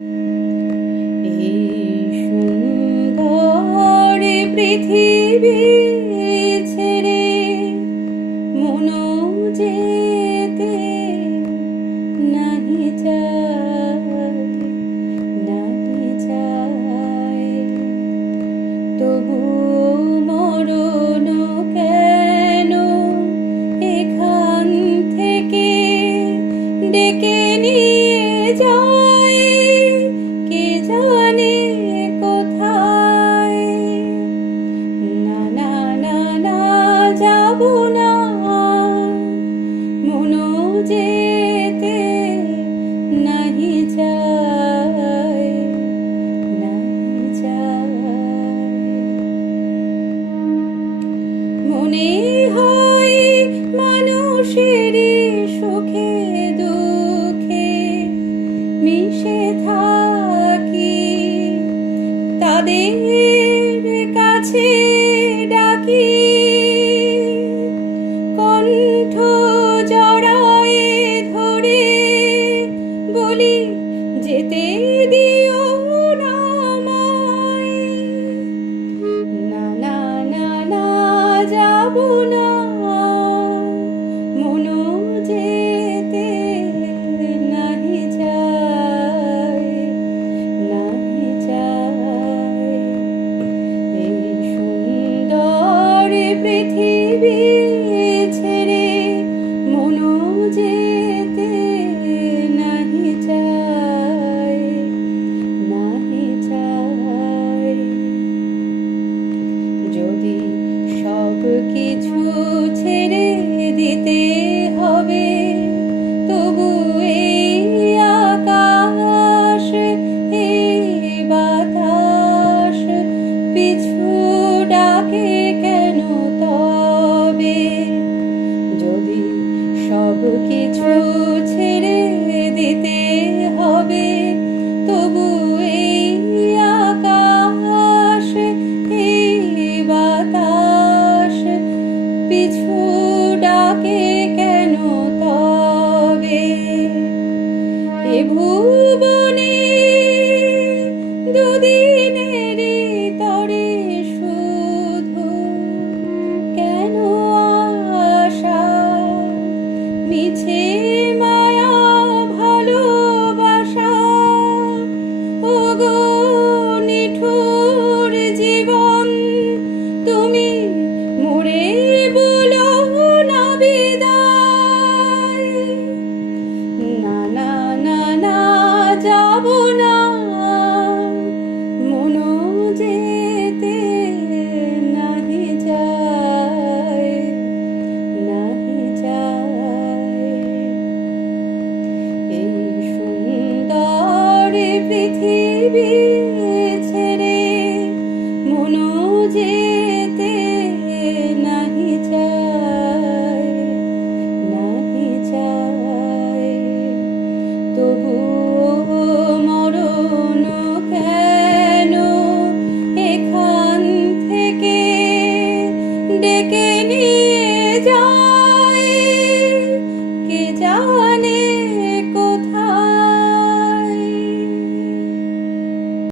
এই সুন্দর পৃথিবী ছেড়ে মনো যেতে নাহি চায়, নাহি চায়। তবু মরণ কেন এখান থেকে ডেকে নিয়ে যায়, কে জানে কোথায়। না না না না, যাব না, মনো যেতে নাহি চায়, নাহি চায়। মনে হয় মানুষের সুখে দুঃখে মিশে থাকি, তাদের কাছে ডাকি, কণ্ঠ জড়ায়ে ধরে বলি যেতে দিও না।